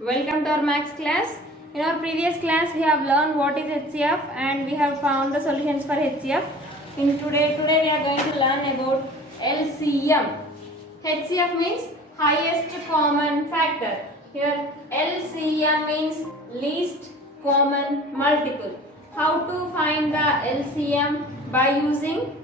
Welcome to our maths class. In our previous class, we have learned what is HCF and we have found the solutions for HCF. Today we are going to learn about LCM. HCF means highest common factor. Here LCM means least common multiple. How to find the LCM? By using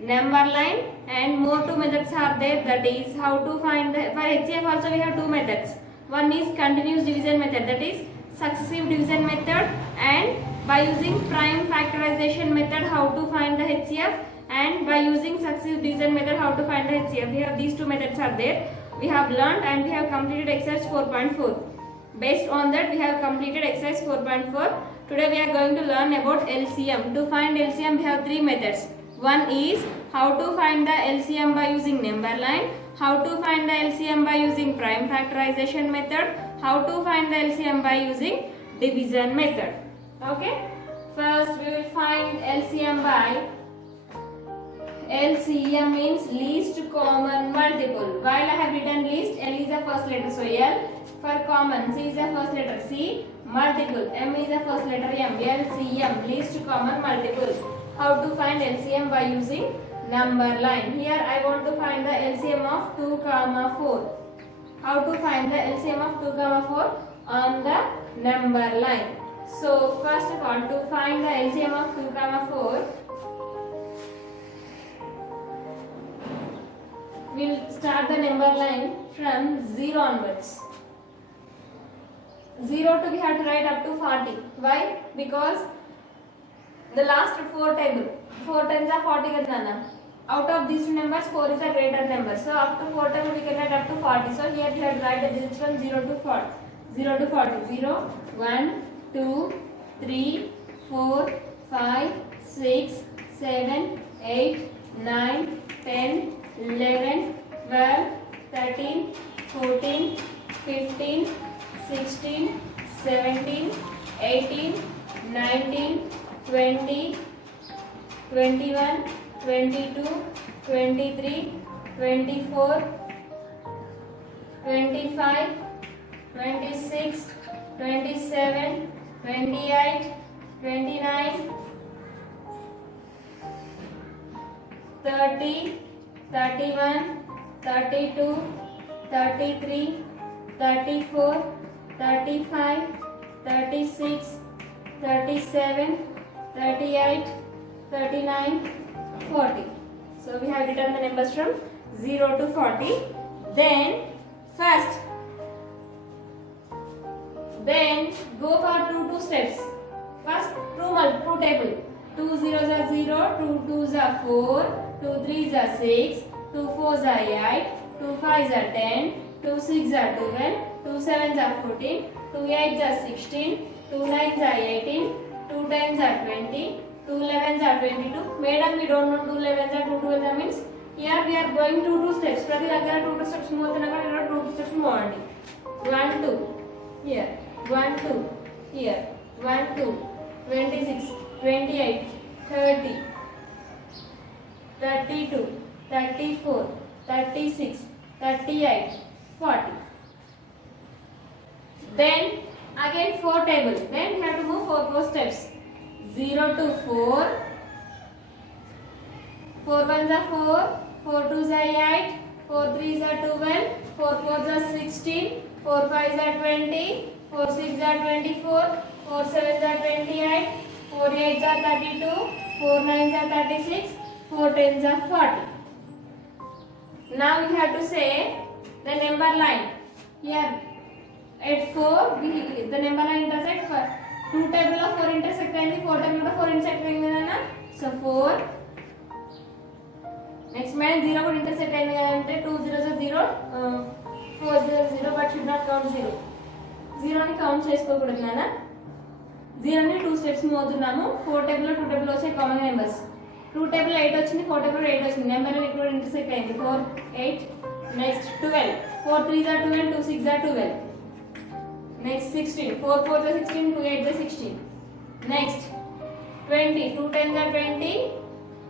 number line, and more two methods are there, that is how to find the, for HCF also we have two methods. One is continuous division method, that is successive division method, and by using prime factorization method how to find the HCF, and by using successive division method how to find the HCF. We have these two methods are there. We have learned and we have completed exercise 4.4. Based on that we have completed exercise 4.4. Today we are going to learn about LCM. To find LCM we have three methods. One is how to find the LCM by using number line, how to find the LCM by using prime factorization method, how to find the LCM by using division method. Okay. First we will find LCM by LCM means least common multiple. While I have written least, L is the first letter, so L. For common, C is the first letter, C. Multiple, M is the first letter, M. LCM, least common multiple. How to find LCM by using number line. Here I want to find the LCM of 2, 4. How to find the LCM of 2, 4 on the number line. So first of all, to find the LCM of 2, 4, we'll start the number line from 0 onwards. 0 to we have to write up to 40. Why? Because the last 4 table, 4 times are 40 kadana. Out of these two numbers, 4 is a greater number. So up to 4 table we can write up to 40. So here we have to write this from 0 to 40. 0 to 40. 0, 1, 2, 3, 4, 5, 6, 7, 8, 9, 10, 11, 12, 13, 14, 15, 16, 17, 18, 19, 20, 21, 22, 23, 24, 25, 26, 27, 28, 29, 30, 31, 32, 33, 34, 35, 36, 37, 38, 39, 40. So we have written the numbers from 0 to 40. Then go for two steps. First two table. 2 zeros are 0, 2 twos are 4, 2 threes are 6, 2 fours are 8, 2 fives are 10, 2 sixes are 12, 2 sevens are 14, 2 eights are 16, 2 nines are 18, 2 tens are 20, 2 elevens are 22. Madam, we don't know 2 elevens are 2 12 are means. Here we are going to two steps. Prati dagara two steps move avutunnaga, two steps move avandi. 1 2 here, 1 2 here, 1 2, 26, 28, 30, 32, 34, 36, 38, 40. Then again 4 table. Then we have to move 4 steps. 0 to 4, 4 ones are 4, 4 twos are 8, 4 threes are 12, 4 fours are 16, 4 fives are 20, 4 sixes are 24, 4 sevens are 28, 4 eights are 32, 4 nines are 36, 4 tens are 40. Now you have to say the number line. Here at 4, the number line intersect for 2 table of 4 intersect and 4 table of 4 intersect na. So 4. Next man 0 would intersect and 2 zeros are 0, 4 zeros 0, but should not count 0. 0 ni count chesukokudu nana. 0 ni 2 steps move avutunnamu. 4 table 2 table వచ్చే common numbers. 2 table 8 వచ్చింది, 4 table 8 వచ్చింది. Number ఇక్కడ intersect అయింది. 4 8. Next 12. 4 3s are 12, 2 6s are 12. Next 16. 4 4s are 16, 2 8s are 16. Next 20. 2 10s are 20,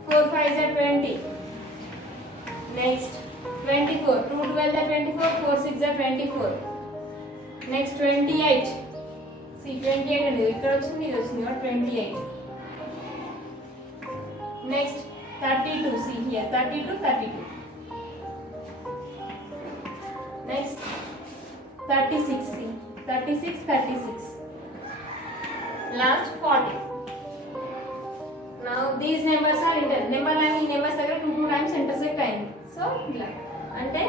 4 5s are 20. Next 24. 2 12 are 24, 4 6 are 24. Next 28. See 28 అండి ఇక్కడ వచ్చింది ఇది వచ్చింది 28. Next 32. See here 32. Next 36. See 36. Last 40. Now these numbers are number line ఈ numbers దగ్గర 2 times intersect అయింది. So ఇలా అంటే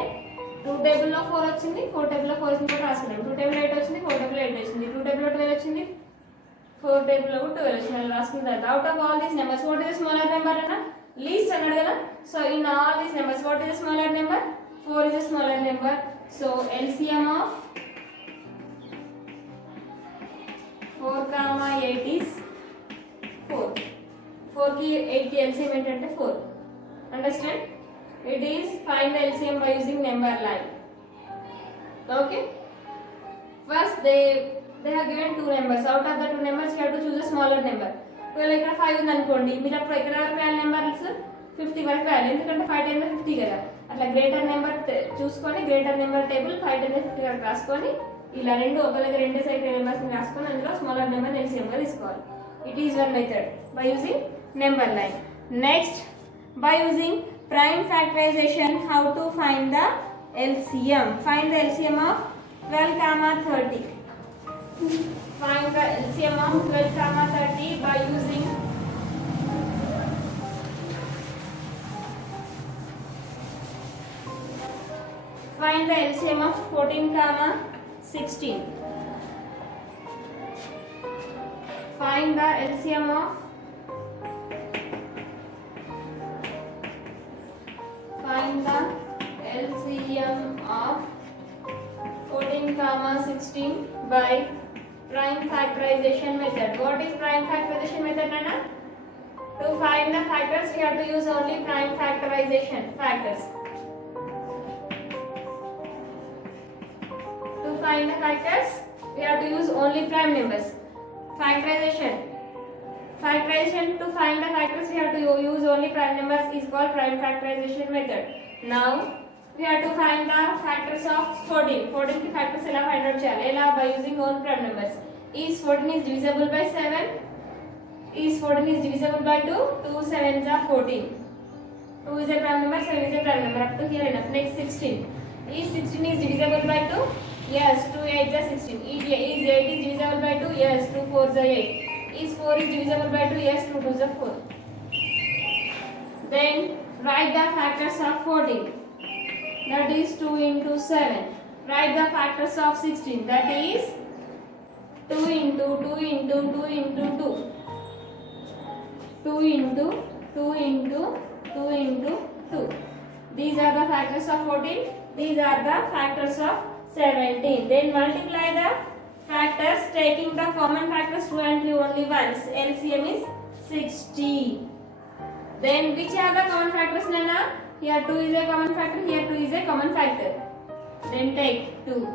2 టేబుల్ లో 4 వచ్చింది, 4 టేబుల్ లో 4 వచ్చింది రాసుకున్నాం. 2 టేబుల్ 8 వచ్చింది, 4 టేబుల్ 8 వచ్చింది, 2 టేబుల్ 12 వచ్చింది, 4 టేబుల్ లో 12 వచ్చింది అలా రాసుకున్న తర్వాత out of all these numbers what is the smaller number అన్న లీస్ట్ అన్నాడు కదా. So in all these numbers what is the smaller number 4 is the smaller number. So LCM of 4, 8 is 4. 4 की 8 की LCM ఏంటంటే 4. Understand? It is find the LCM by using number line. Okay. First they have given 2 numbers. Out of the 2 numbers you have to choose a smaller number. ఒకవేళ ఇక్కడ 5 ఉంది అనుకోండి మీరు అప్పుడు ఎక్కడ వరకు రాయాలి నెంబర్స్ 50 వరకు రాయాలి ఎందుకంటే 5 10 50 కదా. అట్లా గ్రేటర్ నెంబర్ చూసుకొని గ్రేటర్ నెంబర్ టేబుల్ 5 10 50 వరకు రాసుకొని ఇలా రెండు ఒక దగ్గర రెండు సైడ్ నెంబర్స్ ని రాసుకొని అందులో స్మాలర్ నెంబర్ LCM గా తీసుకోవాలి. It is one method by using number line. Next, by using prime factorization, how to find the LCM? Find the LCM of 12, 30. Find the LCM of 12, 30 by using find the LCM of 14, 16. Find the LCM of 14, 16 by prime factorization method. What is prime factorization method, Nana? To find the factors, we have to use only prime factorization factors. To find the factors, we have to use only prime numbers. Factorization to find the factors, we have to use only prime numbers is called prime factorization method. Now we have to find the factors of 14 ki factors ela find out cheyali ela by using own prime numbers. Is 14 is divisible by 7? Is 14 is divisible by 2? 2 7s are 14. 2 is a prime number, 7 is a prime number. Up to here enough. Next 16. Is 16 is divisible by 2? Yes. 2 8s are 16. Is 8 is divisible by 2? Yes. 2 4s are 8. Is 4 is divisible by 2? Yes. 2 2s are 4. Then write the factors of 14. That is 2 into 7. Write the factors of 16. That is 2 into 2 into 2 into 2. 2 into 2 into 2 into 2. These are the factors of 14. These are the factors of 17. Then multiply the factors taking the common factors 2 and 3 only once. LCM is 60. Then which are the common factors, Nana? Here 2 is a common factor, here 2 is a common factor. Then take 2.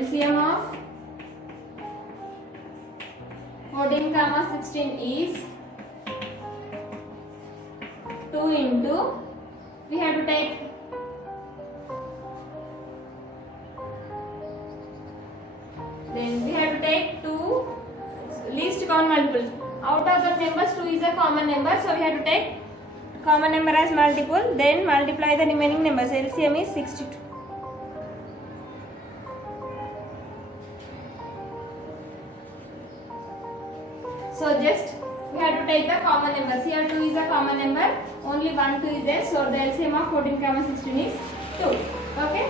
LCM of 14, 16 is 2 into, we have to take then we have to take 2 least common multiples. Out of the numbers 2 is a common number, so we have to take common number as multiple, then multiply the remaining numbers. LCM is 62. So just we have to take the common numbers. Here 2 is a common number, only 1 2 is there, so the LCM of 14, 16 is 2. Okay,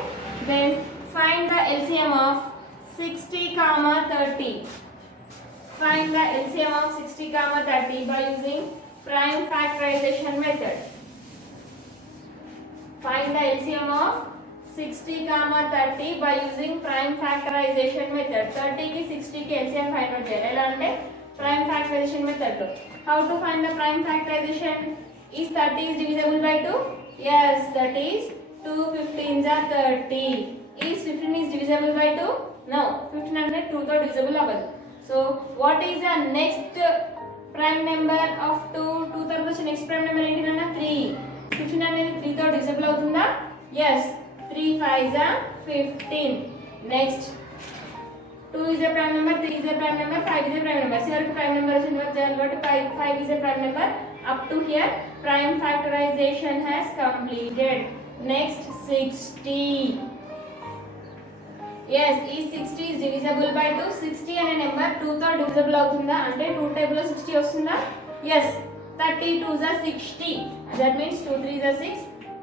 then find the LCM of 60, 30. Find the LCM of 60, 30 by using prime factorization method. Find the LCM of 60, 30 by using prime factorization method. 30 ki 60 ki LCM find out cheyali ela ante prime factorization method lo. How to find the prime factorization? Is 30 is divisible by 2? Yes, that is 2 15s are 30. Is 15 is divisible by 2? No, 15 అంటే 2 తో divisible అవ్వదు. So what is the next prime number of 2? 2 తర్వాత వచ్చే next prime number ఏంటి నాన్న 3. 15 అనేది 3 తో divisible అవుతుందా? Yes. 3 5s are 15. Next 2 is a prime number, 3 is a prime number, 5 is a prime number. Here prime number is involved. 5 is a prime number. Up to here, prime factorization has completed. Next, 60. Yes, is 60 is divisible by 2. 60 అనే number 2 తో divisible అవుతుందా అంటే 2 table లో 60 వస్తుందా? yes. 32 is a 60. that means 2 3 is a 6,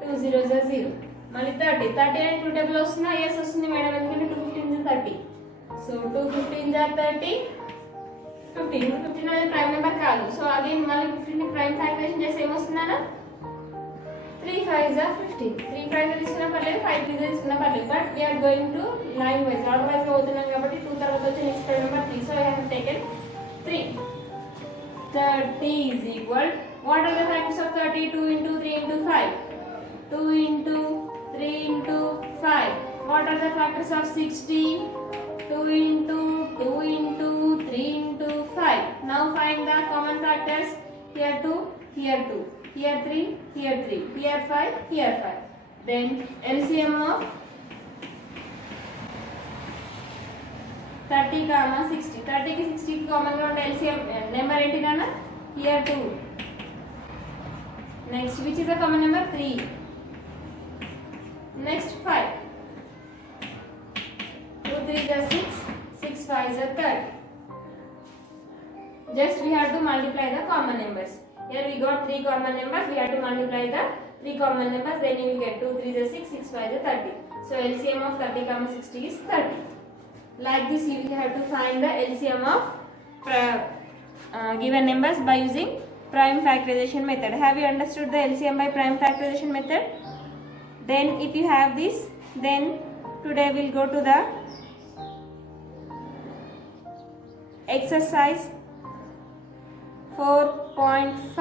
2 0 is a 0. మళ్ళీ 30 అనే 2 table వస్తుందా? yes వస్తుంది మేడం, ఎందుకంటే 2 15 is 30. so 2 15 are 30. 15 అనేది ప్రైమ్ నెంబర్ కాదు. సో అగైన్ మళ్ళీ 15 ని ప్రైమ్ ఫ్యాక్టరైజేషన్ చేస్తే ఏమొస్తుందన్నా 3 5 is a 15. 3 5 గా తీసుకున్నా పర్లేదు, 5 3 గా తీసుకున్నా పర్లేదు. But we are going to line wise, order wise గా అవుతున్నాం కాబట్టి 2 తర్వాత వచ్చే next prime number 3. so I have taken 3. 30 is equal, what are the factors of 30? 2 into 3 into 5. 2 into 3 into 5. What are the factors of 60? 2 into 2 into 3 into 5. Now find the common factors. Here 2, here 2, here 3, here 3, here 5, here 5. Then LCM of 30 comma 60. 30 ki 60 ki common ga unde LCM number enti nana? Here 2. Next, which is the common number? 3. Next 5. 2 3 is a 6, 6 5 is a 30. Just we have to multiply the common numbers. Here we got 3 common numbers, we have to multiply the 3 common numbers, then you will get 2 3 is a 6, 6 5 is a 30. So LCM of 30 comma 60 is 30. Like this you will have to find the LCM of given numbers by using prime factorization method. Have you understood the LCM by prime factorization method? Then if you have this, then today we'll go to the exercise 4.5.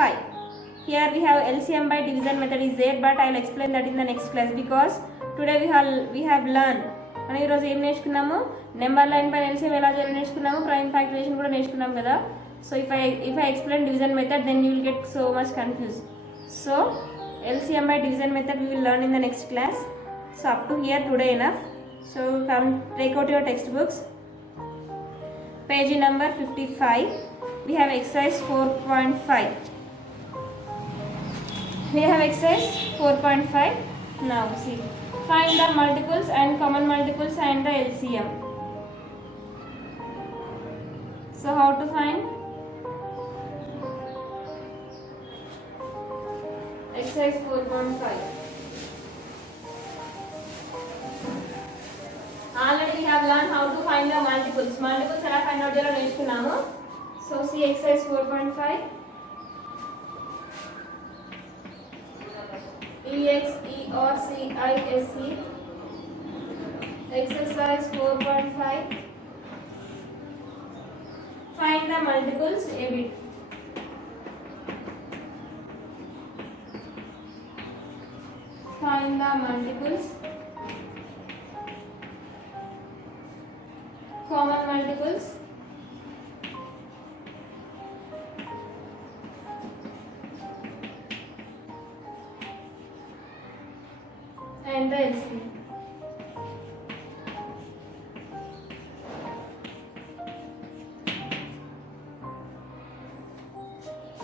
Here we have LCM by division method is there, but I'll explain that in the next class because today we have learned. మనం ఈరోజు ఏం నేర్చుకున్నాము, number line పైన LCM ఎలా చేయాలో నేర్చుకున్నాము, prime factorisation కూడా నేర్చుకున్నాం కదా. So if I explain division method then you will get so much confuse. So LCM by division method we will learn in the next class. So up to here today enough. So come take out your textbooks. Page number 55. We have exercise 4.5. We have exercise 4.5. Now see. Find the multiples and common multiples and the LCM. So how to find? Exercise 4.5. Already we have learned how to find the multiples. Multiples ఎలా find out చేయాలో నేర్చుకున్నాము. So see exercise 4.5. EXERCISE. Exercise 4.5. Find the multiples a bit. Find the multiples, common multiples, and the LCM.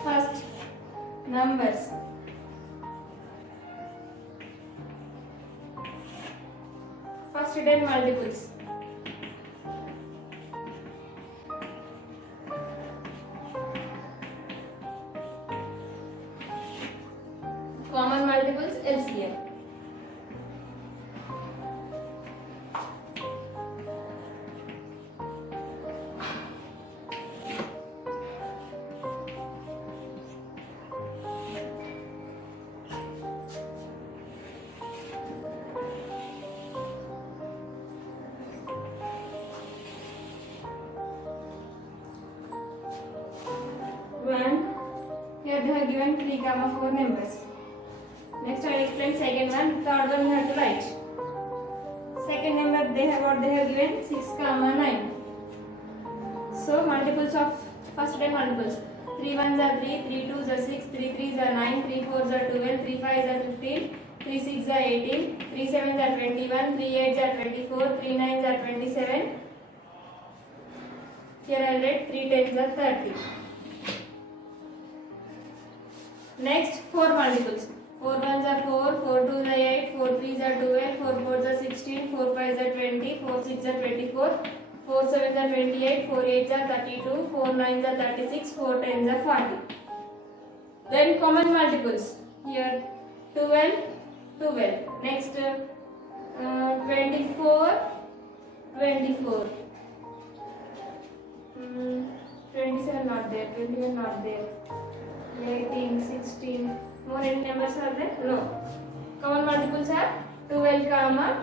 First, numbers. First 10 multiples. Common multiples LCM. Here they have given 3, 4 numbers. Next I will explain second one. Third one you have to write. Second number they have given 6, 9. So multiples of first 10 multiples. 3 1s are 3, 3 2s are 6, 3 3s are 9, 3 4s are 12, 3 5s are 15, 3 6s are 18, 3 7s are 21, 3 8s are 24, 3 9s are 27, Here I write 3 tens are 30. Next 4 multiples. 4 ones are 4, 4 twos are 8, 4 threes are 12, 4 fours are 16, 4 fives are 20, 4 sixes are 24, 4 sevens are 28, 4 eights are 32, 4 nines are 36, 4 tens are 40. Then common multiples. Here 12, 12. Next 24, 24. 27 not there, 21 not there. 18, 16. More any numbers are there? No. Common multiples are 12,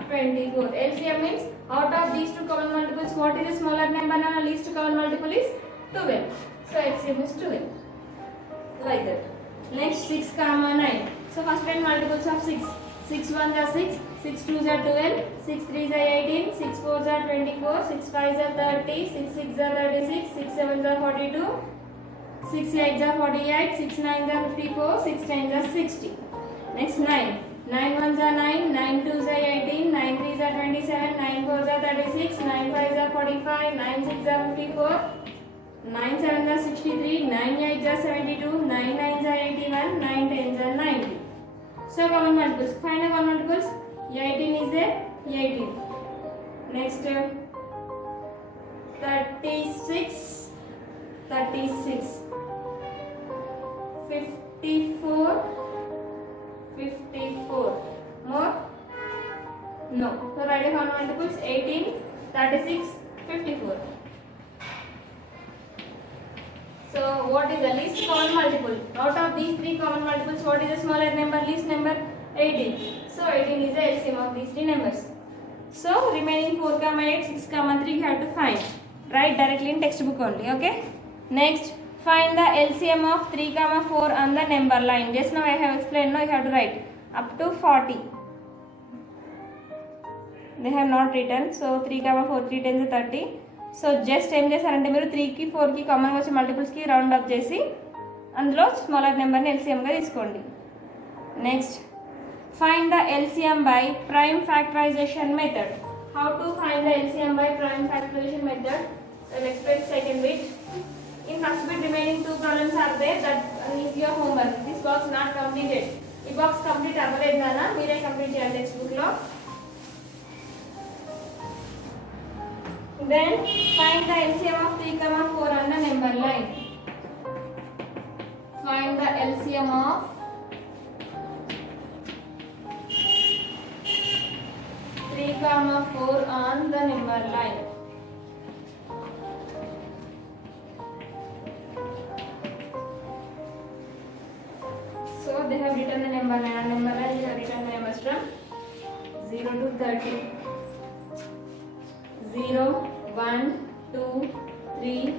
24. LCM means out of these two common multiples, what is the smaller number and least common multiple is 12. So LCM is 12. Like that. Next 6, 9. So first 10 multiples of 6. 6 ones are 6, 6 twos are 12, 6 threes are 18, 6 fours are 24, 6 fives are 30, 6 sixes are 36, 6 sevens are 42, 6 eights are 48, 6 nines are 54, 6 tens are 60. Next 9. 9 ones are 9, 9 twos are 18, 9 threes are 27, 9 fours are 36, 9 fives are 45, 9 sixes are 54, 9 sevens are 63, 9 eights are 72, 9 nines are 81, 9 tens are 90. So common multiples. Find the common multiples. 18 is there. 18. Next 36, 36. 54, 54. More? No. So write the common multiples. 18, 36, 54. So what is the least common multiple? Out of these three common multiples, what is the smaller number? Least number? 18. So 18 is the LCM of these three numbers. So remaining 4, 8, 6, 3 you have to find. Write directly in textbook only. Okay. Next, find the LCM of 3, 4 on the number line. Just now I have explained. Now you have to write up to 40. They have not written. So 3, 4, 3 tens 30. So just ఏం చేశారంటే మీరు 3కి 4కి కామన్గా వచ్చే మల్టిపుల్స్కి round up చేసి అందులో smaller నెంబర్ని ఎల్సిఎంగా తీసుకోండి. Next find the LCM by prime factorization method. How to find the LCM by prime factorization method? Let's take second bit. In first bit remaining 2 problems are there. That is your homework. This box not completed. ఈ box complete అవ్వలేదు నాన్న, మీరే complete చేయాలి text బుక్లో. Then find the LCM of 3, 4 on the number line. Find the LCM of 3, 4 on the number line. So they have written the number line. On number line they have written the numbers from 0 to 30. 0, 1, 2, 3,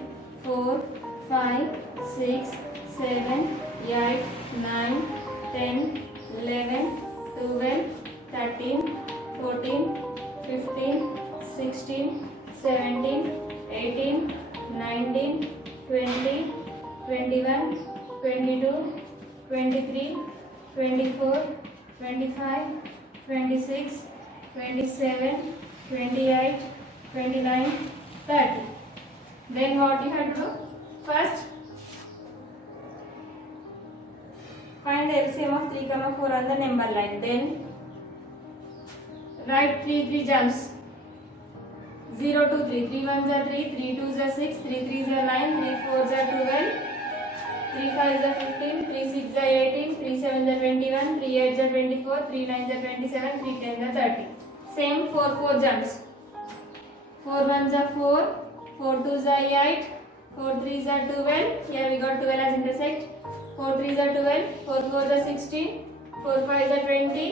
4, 5, 6, 7, 8, 9, 10, 11, 12, 13, 14, 15, 16, 17, 18, 19, 20, 21, 22, 23, 24, 25, 26, 27, 28, 29, 30. Then what you have to do? First, find the LCM of 3, 4 on the number line. Then write 3 jumps. 0 to 3. 3 ones are 3, 3 twos are 6, 3 threes are 9, 3 fours are 12, 3 fives are 15, 3 sixes are 18, 3 sevens are 21, 3 eights are 24, 3 nines are 27, 3 tens are 30. Same 4 jumps. 4 ones are 4, 4 twos are 8, 4 threes are 12. Here we got 12 as intersect. 4 threes are 12, 4 fours are 16, 4 fives are 20,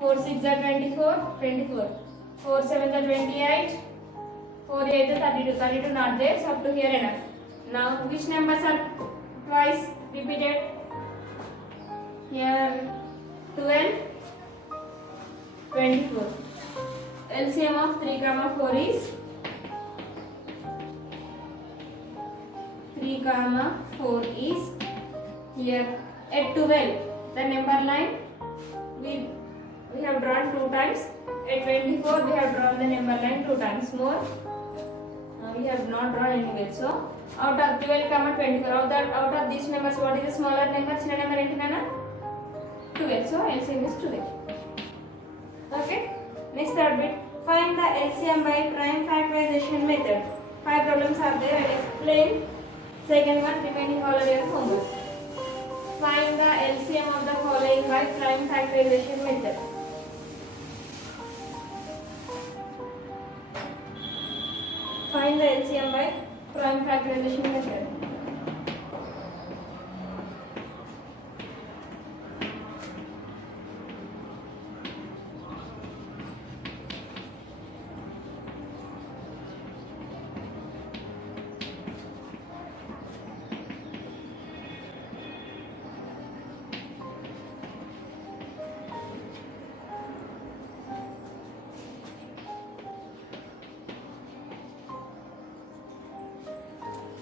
4 sixes are 24, 4 sevens are 28, 4 eights are 32. 32 not there, so up to here enough. Now which numbers are twice repeated? Here 12, 24. LCM of 3, 4 is 3, 4 is here at 12. The number line we have drawn 2 times. At 24 we have drawn the number line 2 times more. we have not drawn anywhere. So out of 12 comma 24, out of these numbers, what is the smaller number? Chinna number enti nana? 12. So LCM is 12. Okay. Next third bit. Find the LCM by prime factorization method. 5 problems are there. I will explain. Second one, remaining all are your homework. Find the LCM of the following by prime factorization method. Find the LCM by prime factorization method.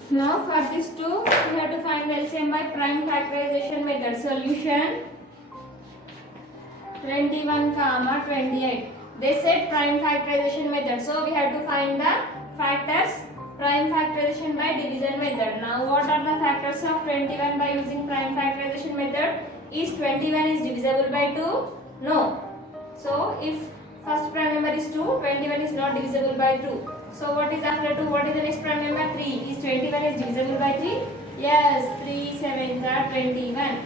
Now for this two, we have to find the LCM by prime factorization method. Solution 21 comma 28. They said prime factorization method, so we have to find the factors prime factorization by division method. Now what are the factors of 21 by using prime factorization method? Is 21 is divisible by 2? No. So if first prime number is 2, 21 is not divisible by 2. So what is after 2? What is the next prime number? 3. Is 21 is divisible by 3? Yes, 3 7s are 21.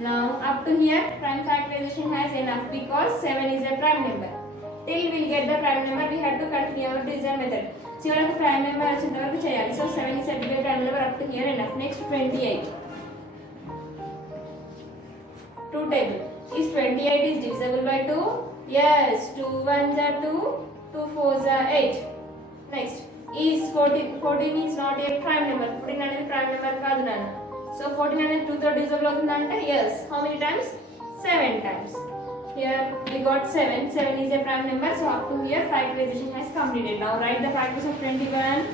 Now up to here prime factorization has enough because 7 is a prime number. Till we get the prime number we have to continue our division method. చివరకు prime number వచ్చేంత వరకు చేయాలి. So 7 is a bigger prime number, up to here enough. Next 28. 2 table. Is 28 is divisible by 2? Yes, 2 1s are 2, 2 4s are 8. Next, is 14 is not a prime number. 14 అనేది prime number కాదు నాన్న. So 14 అనేది 2 తో divisible అవుతుందంటే yes. How many times? 7 times. Here we got 7. 7 is a prime number. So up to here factorization has completed. Now write the factors of 21.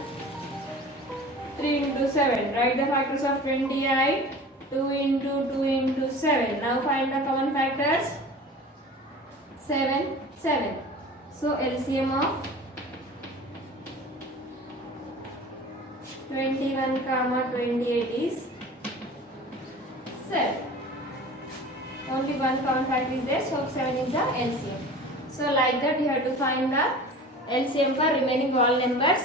3 into 7. Write the factors of 28. 2 into 2 into 7. Now find the common factors. 7 7. So LCM of 21 comma 28 is 7. Only one common factor is there, so 7 is the LCM. So like that you have to find the LCM for remaining all numbers.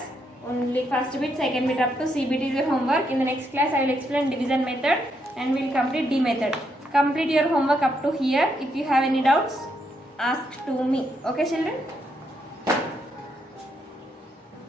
Only first bit, second bit up to C bit is your homework. In the next class I will explain division method and we will complete D method. Complete your homework up to here. If you have any doubts, ask to me. Okay children?